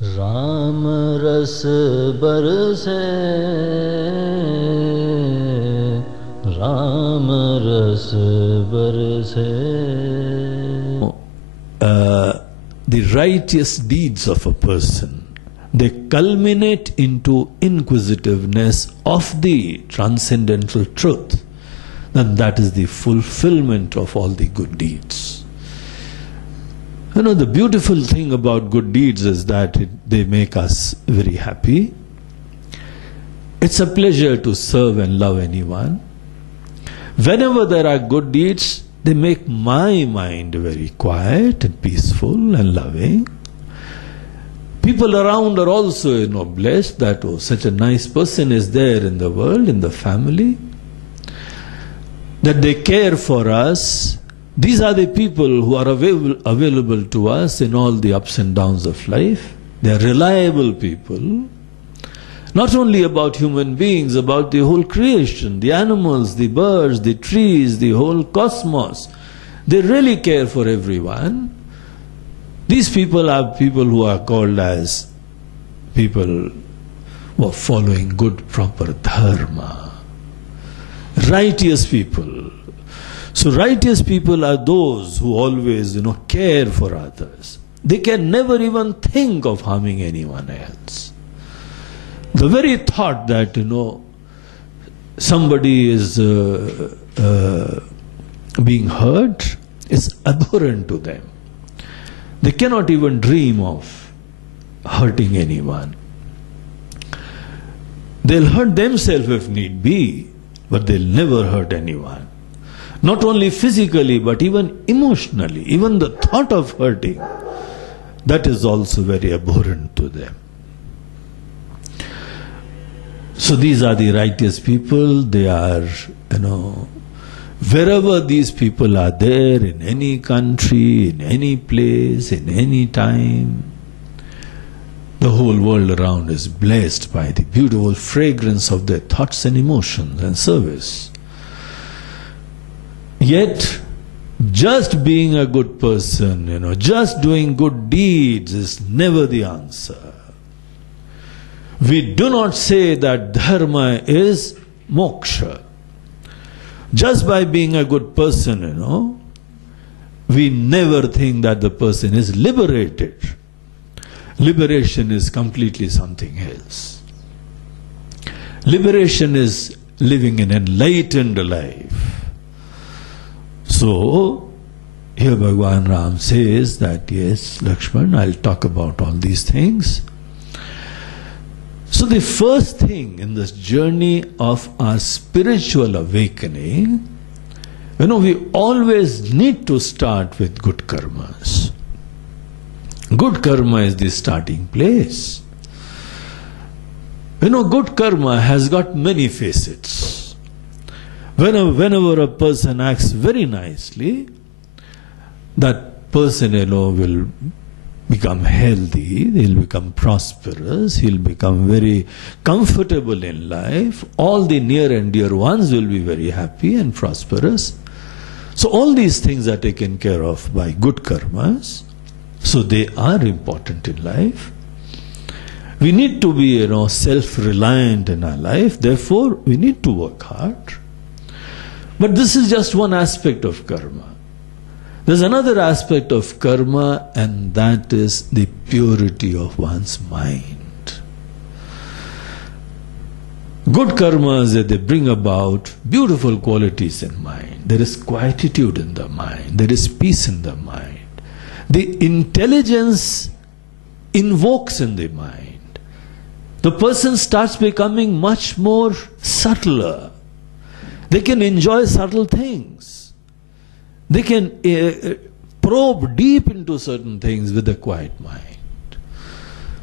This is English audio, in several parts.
राम रस बरसे, राम रस बरसे. The righteous deeds of a person, they culminate into inquisitiveness of the transcendental truth. Then that is the fulfillment of all the good deeds. You know, the beautiful thing about good deeds is that they make us very happy. It's a pleasure to serve and love anyone. Whenever there are good deeds, they make my mind very quiet and peaceful and loving. People around are also, blessed that, oh, such a nice person is there in the world, in the family, that they care for us. These are the people who are available to us in all the ups and downs of life. They are reliable people. Not only about human beings, about the whole creation, the animals, the birds, the trees, the whole cosmos. They really care for everyone. These people are people who are called as people who are following good, proper dharma. Righteous people. So righteous people are those who always, care for others. They can never even think of harming anyone else. The very thought that, somebody is being hurt is abhorrent to them. They cannot even dream of hurting anyone. They'll hurt themselves if need be, but they'll never hurt anyone. Not only physically, but even emotionally. Even the thought of hurting, that is also very abhorrent to them. So these are the righteous people. They are, wherever these people are there, in any country, in any place, in any time, the whole world around is blessed by the beautiful fragrance of their thoughts and emotions and service. Yet, just being a good person, just doing good deeds is never the answer. We do not say that dharma is moksha. Just by being a good person, we never think that the person is liberated. Liberation is completely something else. Liberation is living an enlightened life. So, here Bhagwan Ram says that, yes, Lakshman, I'll talk about all these things. So the first thing in this journey of our spiritual awakening, we always need to start with good karmas. Good karma is the starting place. Good karma has got many facets. Whenever a person acts very nicely, that person, will become healthy, he'll become prosperous, he'll become very comfortable in life. All the near and dear ones will be very happy and prosperous. So all these things are taken care of by good karmas. So they are important in life. We need to be, self-reliant in our life. Therefore, we need to work hard. But this is just one aspect of karma. There's another aspect of karma, and that is the purity of one's mind. Good karmas, they bring about beautiful qualities in mind. There is quietude in the mind. There is peace in the mind. The intelligence invokes in the mind. The person starts becoming much more subtler. They can enjoy subtle things. They can probe deep into certain things with a quiet mind.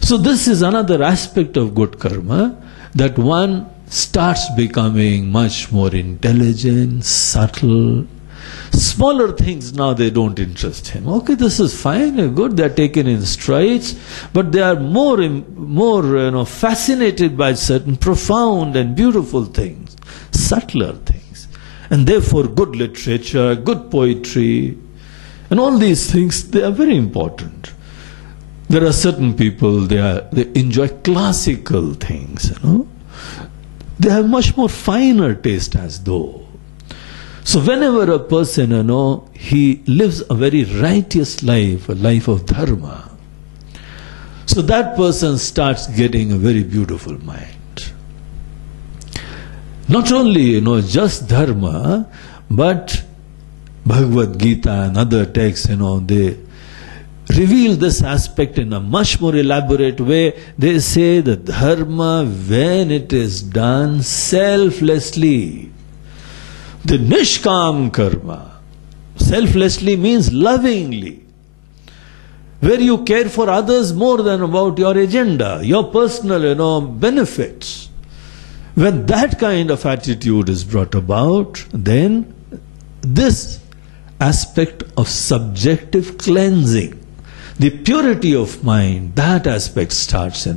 So this is another aspect of good karma, that one starts becoming much more intelligent, subtle. Smaller things now, they don't interest him. Okay, this is fine, good, they are taken in strides, but they are more fascinated by certain profound and beautiful things, subtler things. And therefore good literature, good poetry, and all these things, they are very important. There are certain people, they enjoy classical things, They have much more finer taste as though. So whenever a person, he lives a very righteous life, a life of dharma, so that person starts getting a very beautiful mind. Not only, just dharma, but Bhagavad Gita and other texts, they reveal this aspect in a much more elaborate way. They say that dharma, when it is done selflessly, the nishkam karma, selflessly means lovingly, where you care for others more than about your agenda, your personal, benefits. When that kind of attitude is brought about, then this aspect of subjective cleansing, the purity of mind, that aspect starts,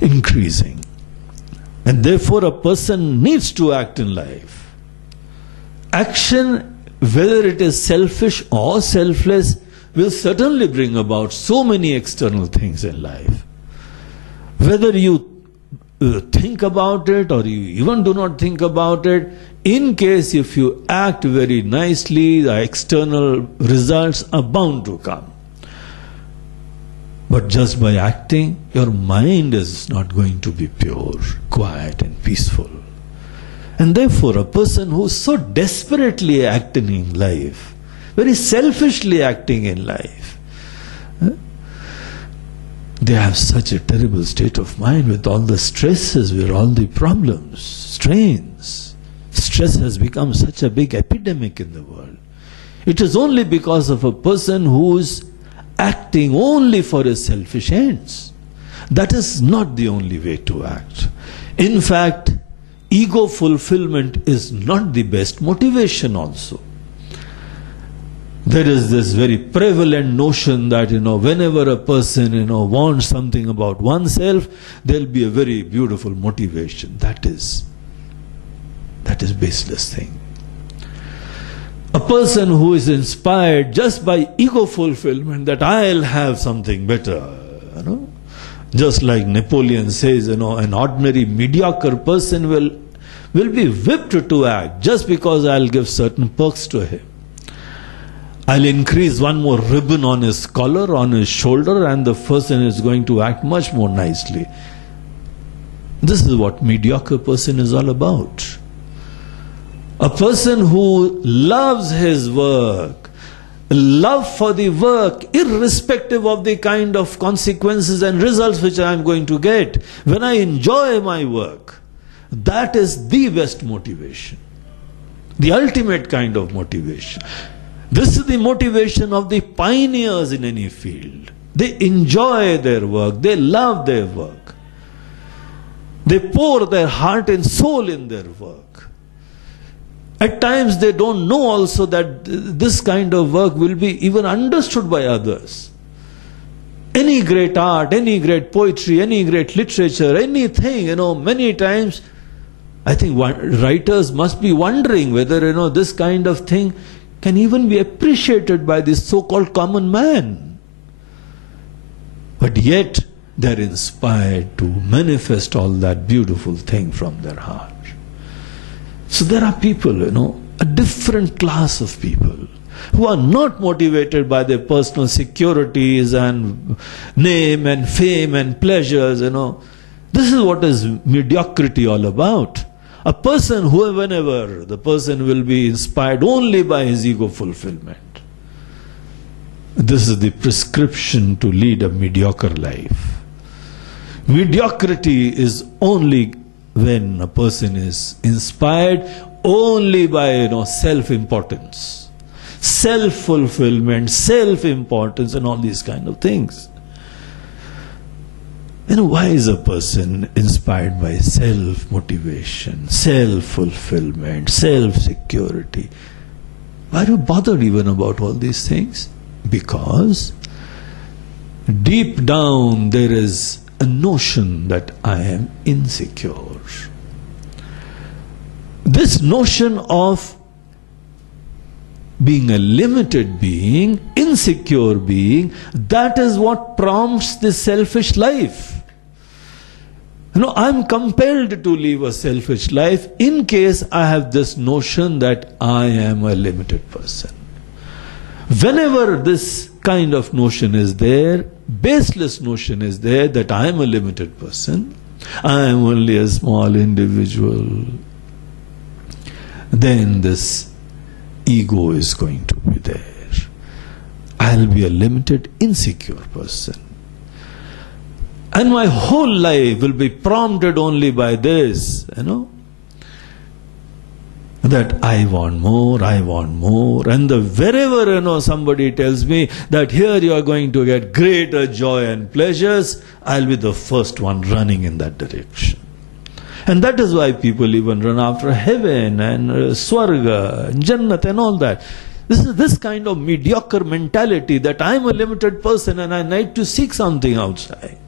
increasing. And therefore a person needs to act in life. Action, whether it is selfish or selfless, will certainly bring about so many external things in life. Whether you think about it or you even do not think about it, in case if you act very nicely, the external results are bound to come. But just by acting, your mind is not going to be pure, quiet and peaceful. And therefore a person who is so desperately acting in life, very selfishly acting in life, they have such a terrible state of mind with all the stresses, with all the problems, strains. Stress has become such a big epidemic in the world. It is only because of a person who is acting only for his selfish ends. That is not the only way to act. In fact, ego fulfillment is not the best motivation also. There is this very prevalent notion that, whenever a person, wants something about oneself, there will be a very beautiful motivation. That is baseless thing. A person who is inspired just by ego fulfillment, that I'll have something better, just like Napoleon says, an ordinary mediocre person will be whipped to act just because I'll give certain perks to him. I'll increase one more ribbon on his collar, on his shoulder, and the person is going to act much more nicely. This is what mediocre person is all about. A person who loves his work, love for the work, irrespective of the kind of consequences and results which I am going to get, when I enjoy my work, that is the best motivation, the ultimate kind of motivation. This is the motivation of the pioneers in any field. They enjoy their work, they love their work, they pour their heart and soul in their work. At times they don't know also that this kind of work will be even understood by others. Any great art, any great poetry, any great literature, anything, many times I think writers must be wondering whether, this kind of thing can even be appreciated by this so-called common man. But yet they are inspired to manifest all that beautiful thing from their heart. So there are people, a different class of people who are not motivated by their personal securities and name and fame and pleasures, This is what is mediocrity all about. A person, whenever the person will be inspired only by his ego fulfillment. This is the prescription to lead a mediocre life. Mediocrity is only when a person is inspired only by self-importance, self-fulfillment, self-importance and all these kind of things. Why is a person inspired by self-motivation, self-fulfillment, self-security? Why are you bothered even about all these things? Because deep down there is a notion that I am insecure. This notion of being a limited being, insecure being, that is what prompts the selfish life. I'm compelled to live a selfish life in case I have this notion that I am a limited person. Whenever this kind of notion is there, baseless notion is there that I am a limited person, I am only a small individual, then this ego is going to be there. I'll be a limited, insecure person. And my whole life will be prompted only by this, that I want more. And wherever, somebody tells me that here you are going to get greater joy and pleasures, I'll be the first one running in that direction. And that is why people even run after heaven and Swarga and Jannat and all that. This is this kind of mediocre mentality that I am a limited person and I need to seek something outside.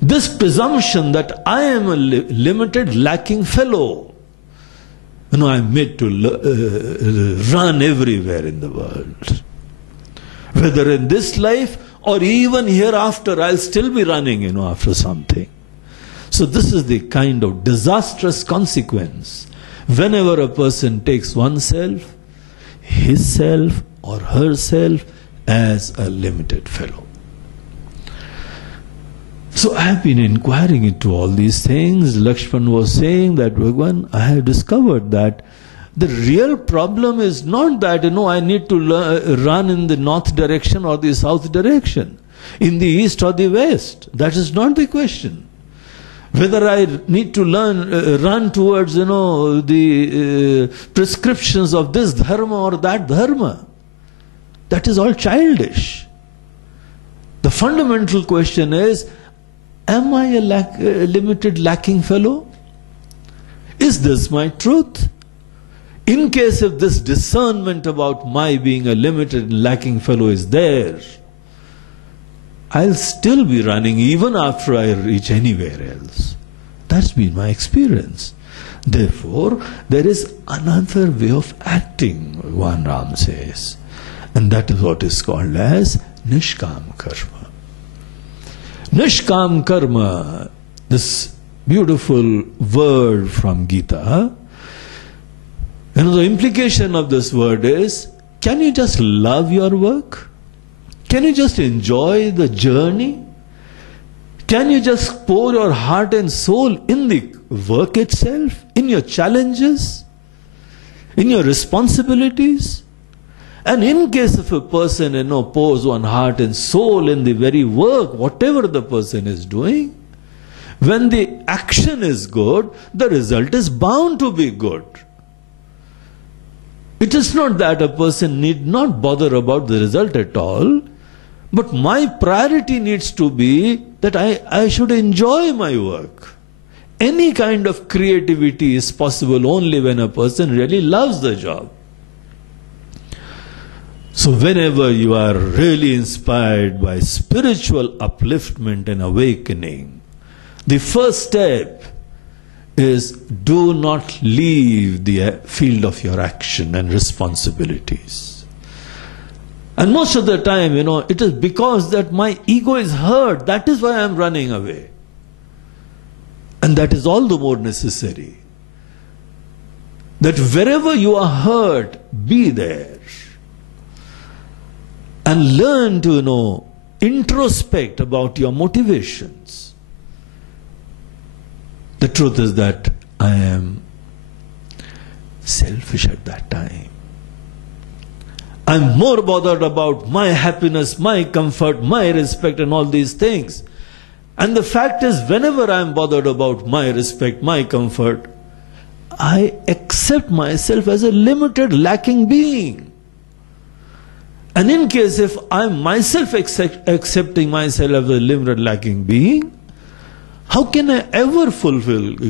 This presumption that I am a limited, lacking fellow. I'm made to run everywhere in the world. Whether in this life or even hereafter, I'll still be running, after something. So this is the kind of disastrous consequence. Whenever a person takes oneself, his self or herself as a limited fellow. So I have been inquiring into all these things. Lakshman was saying that, Bhagwan, I have discovered that the real problem is not that, I need to run in the north direction or the south direction, in the east or the west. That is not the question. Whether I need to run towards, the prescriptions of this dharma or that dharma. That is all childish. The fundamental question is, am I a limited, lacking fellow? Is this my truth? In case if this discernment about my being a limited, lacking fellow is there, I'll still be running even after I reach anywhere else. That's been my experience. Therefore, there is another way of acting, Bhagwan Ram says. And that is what is called as Nishkam Karma. Nishkam Karma, this beautiful word from Gita, the implication of this word is, can you just love your work? Can you just enjoy the journey? Can you just pour your heart and soul in the work itself, in your challenges, in your responsibilities? And in case if a person, pours one heart and soul in the very work, whatever the person is doing, when the action is good, the result is bound to be good. It is not that a person need not bother about the result at all, but my priority needs to be that I should enjoy my work. Any kind of creativity is possible only when a person really loves the job. So whenever you are really inspired by spiritual upliftment and awakening, the first step is do not leave the field of your action and responsibilities. And most of the time, it is because that my ego is hurt. That is why I am running away. And that is all the more necessary. That wherever you are hurt, be there. And learn to, introspect about your motivations. The truth is that I am selfish at that time. I'm more bothered about my happiness, my comfort, my respect and all these things. And the fact is, whenever I'm bothered about my respect, my comfort, I accept myself as a limited, lacking being. And in case if I'm myself accepting myself as a limited, lacking being, how can I ever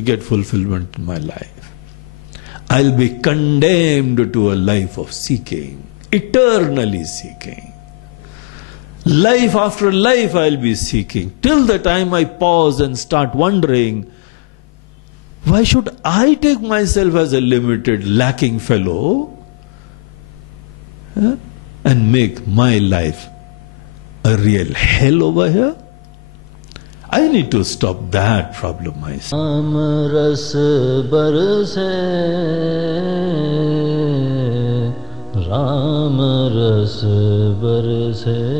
get fulfillment in my life? I'll be condemned to a life of seeking, eternally seeking. Life after life I'll be seeking, till the time I pause and start wondering, why should I take myself as a limited, lacking fellow? and make my life a real hell over here? I need to stop that problem myself. Ram ras barse, Ram ras barse.